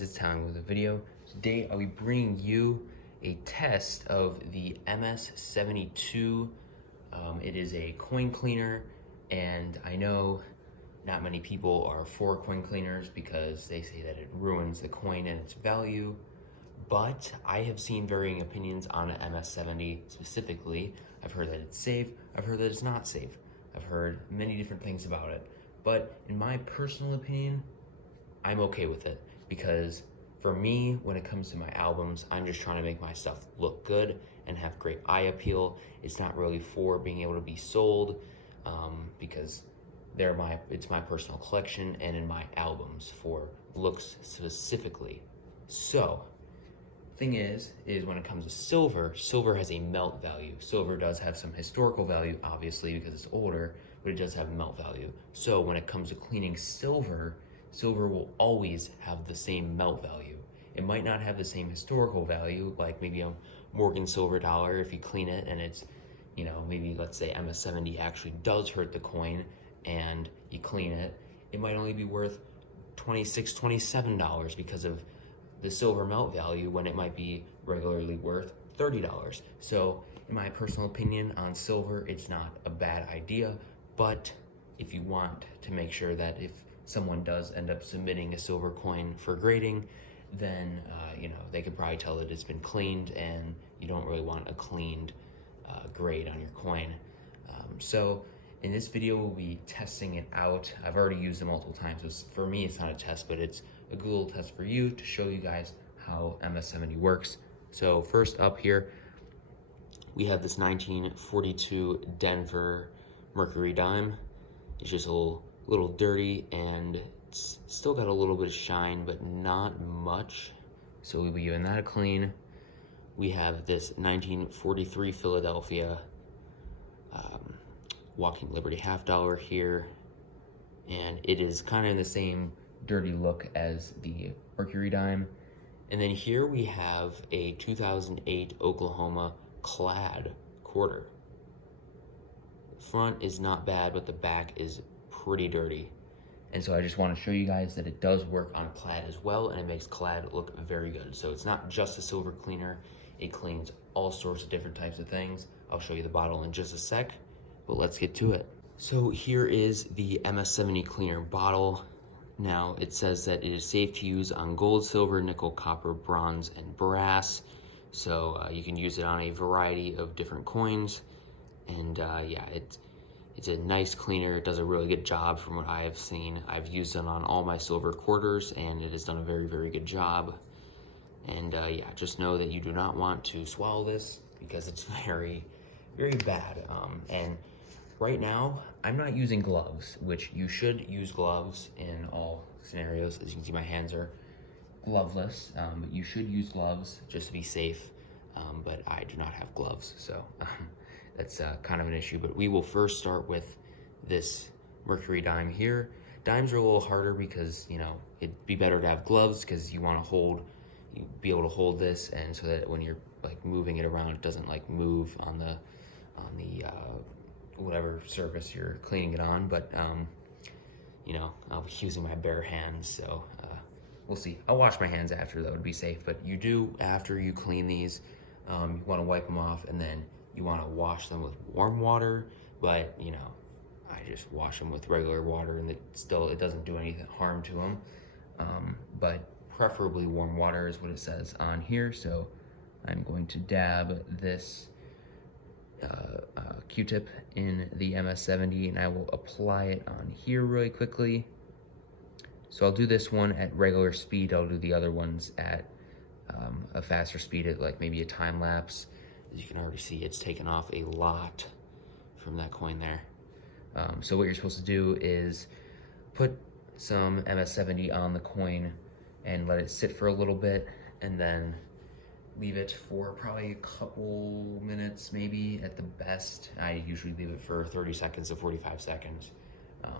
guys, it's Tyler with a video. Today I'll be bringing you a test of the MS72. It is a coin cleaner, and I know not many people are for coin cleaners because they say that it ruins the coin and its value, but I have seen varying opinions on an MS70 specifically. I've heard that it's safe, I've heard that it's not safe, I've heard many different things about it, but in my personal opinion, I'm okay with it because for me, when it comes to my albums, I'm just trying to make my stuff look good and have great eye appeal. It's not really for being able to be sold because it's my personal collection and in my albums for looks specifically. So, thing is when it comes to silver has a melt value. Silver does have some historical value, obviously, because it's older, but it does have melt value. So when it comes to cleaning silver will always have the same melt value. It might not have the same historical value, like maybe a Morgan silver dollar, if you clean it and it's, maybe let's say MS70 actually does hurt the coin and you clean it, it might only be worth $26, $27 because of the silver melt value when it might be regularly worth $30. So in my personal opinion on silver, it's not a bad idea, but if you want to make sure that if someone does end up submitting a silver coin for grading, then they could probably tell that it's been cleaned and you don't really want a cleaned grade on your coin. So in this video, we'll be testing it out. I've already used it multiple times. So for me, it's not a test, but it's a good little test for you to show you guys how MS70 works. So first up here, we have this 1942 Denver Mercury dime. It's just a little dirty and it's still got a little bit of shine, but not much. So we'll be giving that a clean. We have this 1943 Philadelphia Walking Liberty half dollar here, and it is kind of in the same dirty look as the Mercury dime. And then here we have a 2008 Oklahoma clad quarter. The front is not bad, but the back is pretty dirty. And so I just want to show you guys that it does work on clad as well, and it makes clad look very good. So it's not just a silver cleaner, it cleans all sorts of different types of things. I'll show you the bottle in just a sec, but let's get to it. So here is the MS70 cleaner bottle. Now it says that it is safe to use on gold, silver, nickel, copper, bronze, and brass. So you can use it on a variety of different coins. And yeah, it's a nice cleaner. It does a really good job from what I have seen. I've used it on all my silver quarters and it has done a very, very good job. And yeah, just know that you do not want to swallow this because it's very, very bad. And right now, I'm not using gloves, which you should use gloves in all scenarios. As you can see, my hands are gloveless, but you should use gloves just to be safe. But I do not have gloves, so that's kind of an issue. But we will first start with this Mercury dime here. Dimes are a little harder because, it'd be better to have gloves because you want to be able to hold this, and so that when you're like moving it around, it doesn't like move on the whatever surface you're cleaning it on. But I'll be using my bare hands, so we'll see. I'll wash my hands after, though, to be safe. But you do, after you clean these, you want to wipe them off, and then you want to wash them with warm water. But I just wash them with regular water, and it doesn't do anything harm to them. But preferably warm water is what it says on here. So I'm going to dab this Q-tip in the MS70, and I will apply it on here really quickly. So I'll do this one at regular speed. I'll do the other ones at a faster speed, at like maybe a time lapse. As you can already see, it's taken off a lot from that coin there. So what you're supposed to do is put some MS70 on the coin and let it sit for a little bit, and then leave it for probably a couple minutes, maybe at the best. I usually leave it for 30 seconds to 45 seconds.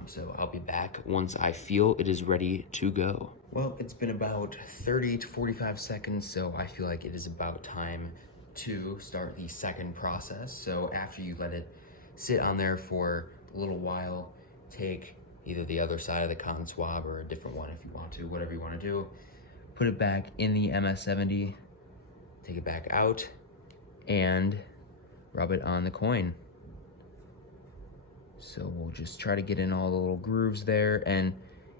So I'll be back once I feel it is ready to go. Well, it's been about 30 to 45 seconds, so I feel like it is about time to start the second process. So after you let it sit on there for a little while, take either the other side of the cotton swab or a different one if you want to, whatever you want to do. put it back in the MS-70, take it back out, and rub it on the coin. So we'll just try to get in all the little grooves there. And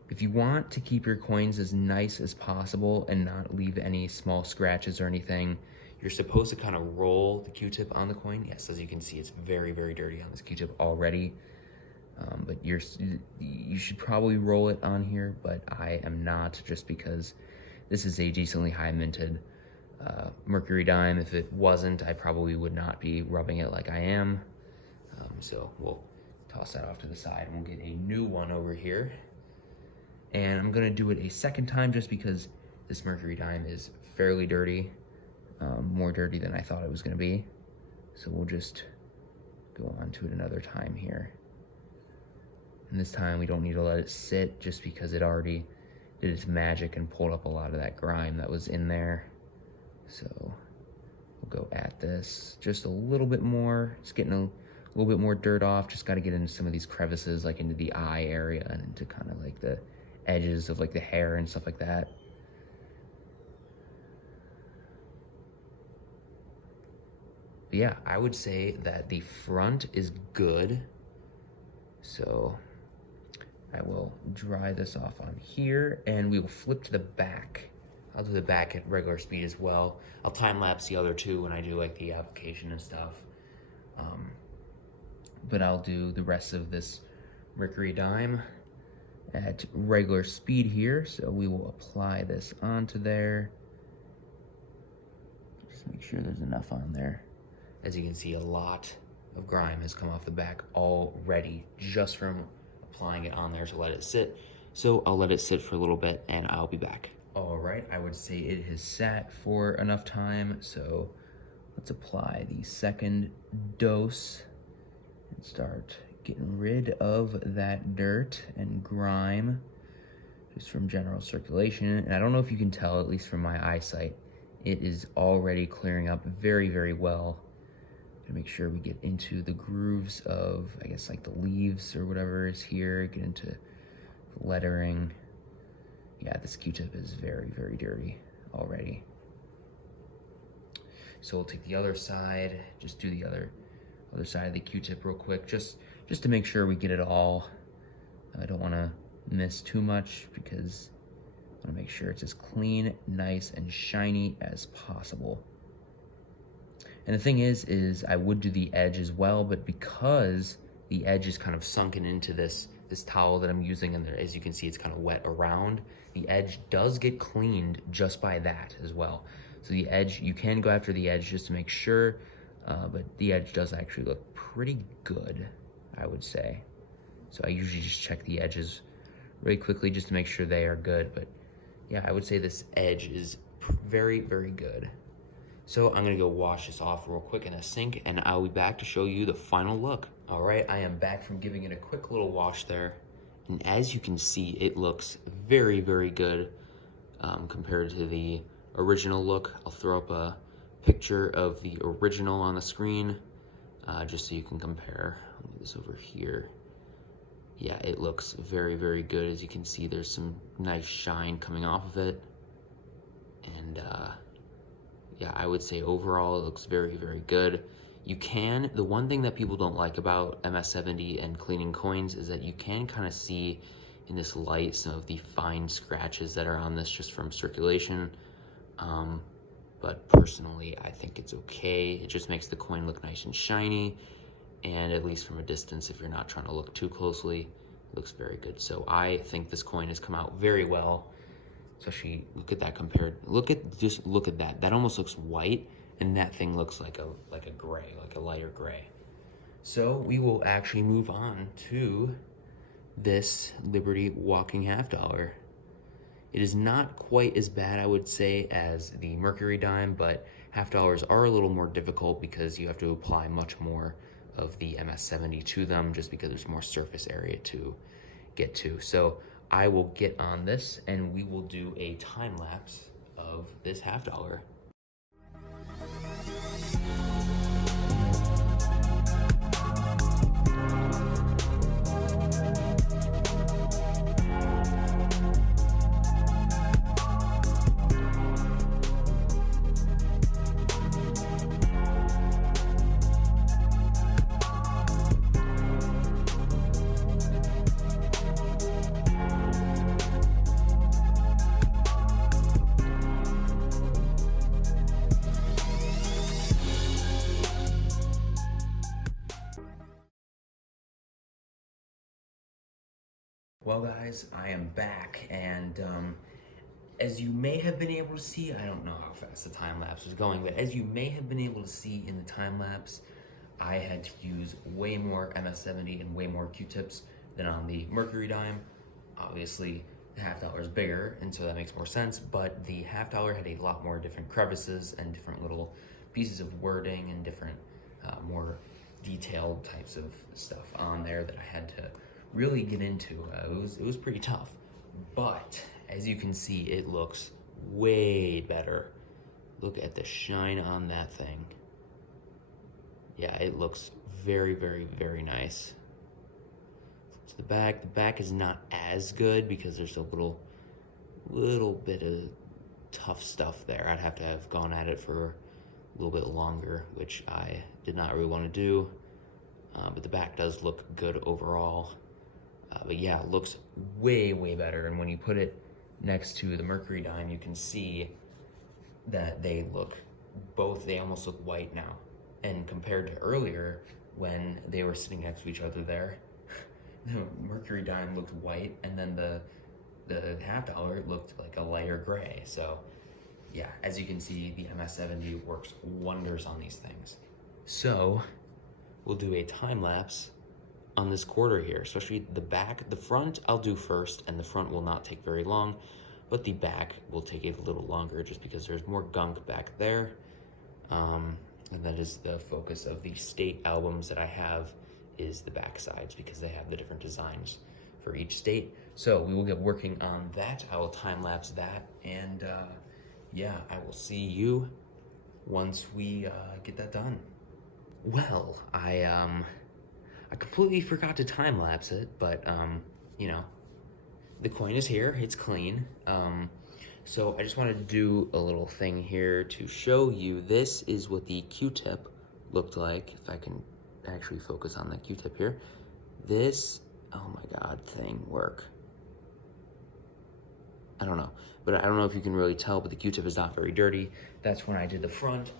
if you want to keep your coins as nice as possible and not leave any small scratches or anything, you're supposed to kind of roll the Q-tip on the coin. Yes, as you can see, it's very, very dirty on this Q-tip already. But you should probably roll it on here, but I am not, just because this is a decently high minted Mercury dime. If it wasn't, I probably would not be rubbing it like I am. So we'll toss that off to the side and we'll get a new one over here. And I'm gonna do it a second time just because this Mercury dime is fairly dirty, more dirty than I thought it was gonna be. So we'll just go on to it another time here. And this time we don't need to let it sit, just because it already did its magic and pulled up a lot of that grime that was in there. So we'll go at this just a little bit more. It's getting a little bit more dirt off. Just got to get into some of these crevices, like into the eye area and into kind of like the edges of like the hair and stuff like that. But yeah, I would say that the front is good. So I will dry this off on here and we will flip to the back. I'll do the back at regular speed as well. I'll time lapse the other two when I do like the application and stuff. But I'll do the rest of this Mercury dime at regular speed here. So we will apply this onto there. Just make sure there's enough on there. As you can see, a lot of grime has come off the back already just from applying it on there to let it sit. So I'll let it sit for a little bit and I'll be back. All right, I would say it has sat for enough time, so let's apply the second dose and start getting rid of that dirt and grime just from general circulation. And I don't know if you can tell, at least from my eyesight, it is already clearing up very, very well. To make sure we get into the grooves of, I guess, like the leaves or whatever is here, get into lettering. Yeah, this Q-tip is very, very dirty already. So we'll take the other side, just do the other side of the Q-tip real quick, just to make sure we get it all. I don't want to miss too much because I want to make sure it's as clean, nice, and shiny as possible. And the thing is I would do the edge as well, but because the edge is kind of sunken into this towel that I'm using, and there, as you can see, it's kind of wet around, the edge does get cleaned just by that as well. So the edge, you can go after the edge just to make sure, but the edge does actually look pretty good, I would say. So I usually just check the edges really quickly just to make sure they are good. But yeah, I would say this edge is very, very good. So I'm gonna go wash this off real quick in a sink and I'll be back to show you the final look. All right, I am back from giving it a quick little wash there. And as you can see, it looks very, very good compared to the original look. I'll throw up a picture of the original on the screen just so you can compare. I'll move this over here. Yeah, it looks very, very good. As you can see, there's some nice shine coming off of it. And yeah, I would say overall it looks very, very good. You can, the one thing that people don't like about MS-70 and cleaning coins is that you can kind of see in this light some of the fine scratches that are on this just from circulation. But personally, I think it's okay. It just makes the coin look nice and shiny. And at least from a distance, if you're not trying to look too closely, it looks very good. So I think this coin has come out very well. Especially, look at that compared, look at that. That almost looks white, and that thing looks like a gray, like a lighter gray. So we will actually move on to this Liberty walking half dollar. It is not quite as bad, I would say, as the Mercury dime, but half dollars are a little more difficult because you have to apply much more of the MS-70 to them just because there's more surface area to get to. So I will get on this and we will do a time lapse of this half dollar. Well guys, I am back, and as you may have been able to see, I don't know how fast the time lapse is going, but as you may have been able to see in the time lapse, I had to use way more MS-70 and way more Q-tips than on the Mercury dime. Obviously, the $half is bigger, and so that makes more sense, but the $half had a lot more different crevices and different little pieces of wording and different more detailed types of stuff on there that I had to really get into. It was pretty tough, but as you can see, it looks way better. Look at the shine on that thing. Yeah, it looks very, very, very nice. To the back is not as good because there's a little bit of tough stuff there. I'd have to have gone at it for a little bit longer, which I did not really want to do. But the back does look good overall. But yeah, it looks way, way better. And when you put it next to the Mercury dime, you can see that they almost look white now. And compared to earlier, when they were sitting next to each other there, the Mercury dime looked white, and then the $half looked like a lighter gray. So yeah, as you can see, the MS-70 works wonders on these things. So we'll do a time lapse on this quarter here, especially the back. The front I'll do first, and the front will not take very long, but the back will take a little longer just because there's more gunk back there. And that is the focus of the state albums that I have, is the back sides, because they have the different designs for each state. So we will get working on that. I will time lapse that, and yeah, I will see you once we get that done. Well, I completely forgot to time lapse it, but you know, the coin is here, it's clean. So I just wanted to do a little thing here to show you. This is what the Q-tip looked like. If I can actually focus on the Q-tip here. This, oh my God, thing work. I don't know, but I don't know if you can really tell, but the Q-tip is not very dirty. That's when I did the front,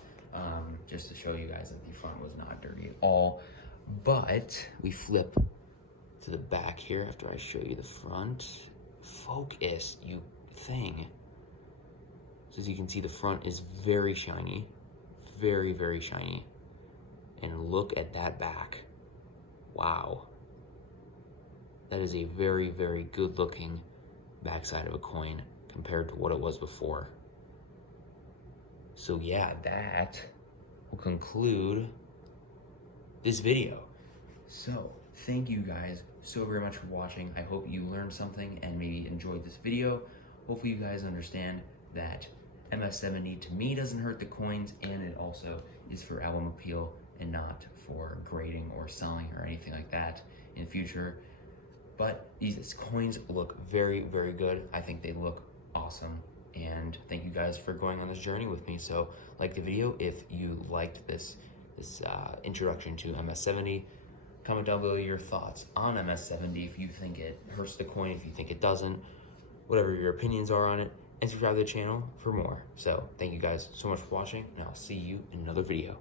just to show you guys that the front was not dirty at all. But we flip to the back here after I show you the front. Focus, you thing. So as you can see, the front is very shiny, very, very shiny. And look at that back. Wow. That is a very, very good looking backside of a coin compared to what it was before. So yeah, that will conclude this video. So thank you guys so very much for watching. I hope you learned something and maybe enjoyed this video. Hopefully you guys understand that MS-70 to me doesn't hurt the coins, and it also is for album appeal and not for grading or selling or anything like that in future. But these coins look very, very good. I think they look awesome, and thank you guys for going on this journey with me. So like the video if you liked this introduction to MS-70. Comment down below your thoughts on MS-70, if you think it hurts the coin, if you think it doesn't, whatever your opinions are on it, and subscribe to the channel for more. So thank you guys so much for watching, and I'll see you in another video.